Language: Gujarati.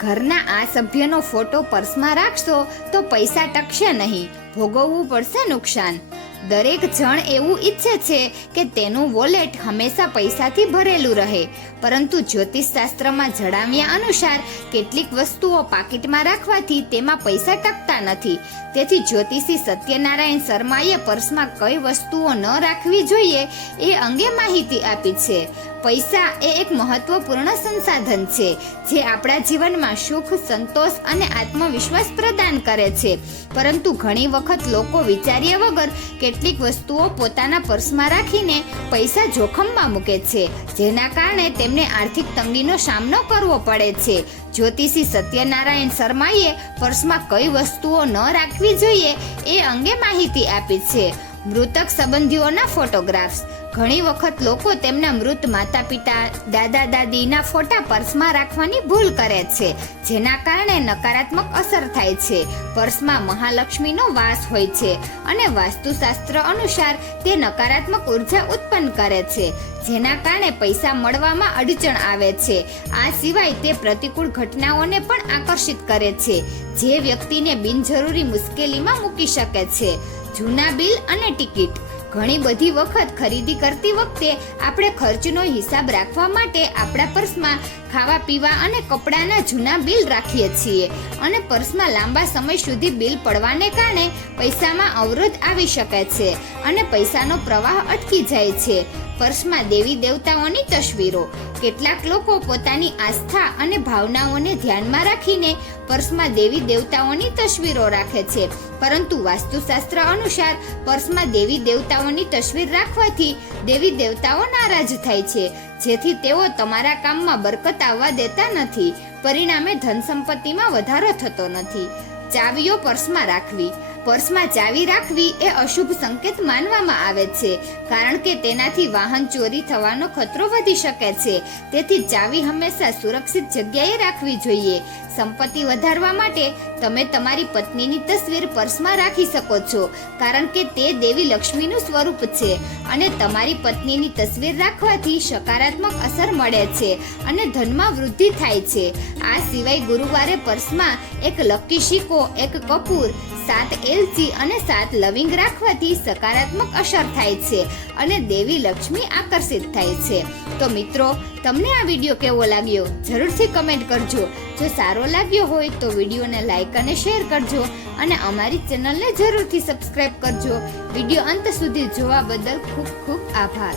ઘરના આ સભ્યનો ફોટો પર્સમાં રાખશો તો પૈસા ટકશે નહીં, ભોગવવું પડશે નુકસાન. દરેક જણ એવું ઈચ્છે છે કે તેનું વોલેટ હંમેશા પૈસાથી ભરેલું રહે, પરંતુ જ્યોતિષશાસ્ત્રમાં જણાવ્યા અનુસાર કેટલીક વસ્તુઓ પાકીટમાં રાખવાથી તેમાં પૈસા ટકતા નથી. તેથી જ્યોતિષી સત્યનારાયણ શર્માએ પર્સમાં કઈ વસ્તુઓ ન રાખવી જોઈએ એ અંગે માહિતી આપી છે. પૈસા એ એક મહત્વપૂર્ણ સંસાધન છે જે આપણા જીવનમાં સુખ, સંતોષ અને આત્મવિશ્વાસ પ્રદાન કરે છે, પરંતુ ઘણી વખત લોકો વિચાર્યા વગર કેટલીક વસ્તુઓ પોતાના પર્સમાં રાખીને પૈસા જોખમમાં મૂકે છે, જેના કારણે તેમને આર્થિક તંગીનો સામનો કરવો પડે છે. જ્યોતિષી સત્યનારાયણ શર્માએ પર્સમાં કઈ વસ્તુઓ ન રાખવી જોઈએ એ અંગે માહિતી આપી છે. મૃતક સંબંધીઓના ફોટોગ્રાફ્સ. ઘણી વખત લોકો તેમના મૃત માતા પિતા, દાદા દાદીના ફોટા પર્સમાં રાખવાની ભૂલ કરે છે, જેના કારણે નકારાત્મક અસર થાય છે. પર્સમાં મહાલક્ષ્મીનો વાસ હોય છે અને વાસ્તુશાસ્ત્ર અનુસાર તે નકારાત્મક ઉર્જા ઉત્પન્ન કરે છે, જેના કારણે પૈસા મળવામાં અડચણ આવે છે. આ સિવાય તે પ્રતિકૂળ ઘટનાઓને પણ આકર્ષિત કરે છે, જે વ્યક્તિને બિનજરૂરી મુશ્કેલીમાં મૂકી શકે છે. જૂના બિલ અને ટિકિટ. ઘણી બધી વખત ખરીદી કરતી વખતે આપણે ખર્ચનો હિસાબ રાખવા માટે આપણા પર્સમાં ખાવા પીવા અને કપડાના જૂના બિલ રાખીએ છીએ, અને પર્સમાં લાંબા સમય સુધી બિલ પડવાને કારણે પૈસામાં અવરોધ આવી શકે છે અને પૈસાનો પ્રવાહ અટકી જાય છે. પર્સમાં દેવી દેવતાઓની તસવીરો. કેટલાક લોકો પોતાની આસ્થા અને ભાવનાઓને ધ્યાનમાં રાખીને પર્સમાં દેવી દેવતાઓની તસવીરો રાખે છે, પરંતુ વાસ્તુશાસ્ત્ર અનુસાર પર્સમાં દેવી દેવતાઓની તસવીર રાખવાથી દેવી દેવતાઓ નારાજ થાય છે, જેથી તેઓ તમારા કામમાં બરકત આવવા દેતા નથી. પરિણામે ધન સંપત્તિમાં વધારો થતો નથી. ચાવીઓ પર્સમાં રાખવી. પર્સમાં ચાવી રાખવી એ અશુભ સંકેત માનવામાં આવે છે, કારણ કે તેનાથી વાહન ચોરી થવાનો ખતરો વધી શકે છે. તેથી ચાવી હંમેશા સુરક્ષિત જગ્યાએ રાખવી જોઈએ. સંપત્તિ વધારવા માટે તમે તમારી પત્નીની તસવીર પર્સમાં રાખી શકો છો, કારણ કે તે દેવી લક્ષ્મીનું સ્વરૂપ છે અને તમારી પત્નીની તસવીર રાખવાથી સકારાત્મક અસર મળે છે અને ધનમાં વૃદ્ધિ થાય છે. આ સિવાય ગુરુવારે પર્સમાં એક લકી સિક્કો, એક કપૂર, 7 એલચી અને 7 લવિંગ રાખવાથી સકારાત્મક અસર થાય છે અને દેવી લક્ષ્મી આકર્ષિત થાય છે. તો મિત્રો, તમને આ વિડીયો કેવો લાગ્યો જરૂરથી કમેન્ટ કરજો. જો સારો લાગ્યો હોય તો વિડીયોને લાઈક અને શેર કરજો અને અમારી ચેનલને જરૂરથી સબસ્ક્રાઇબ કરજો. વિડીયો અંત સુધી જોવા બદલ ખૂબ ખૂબ આભાર.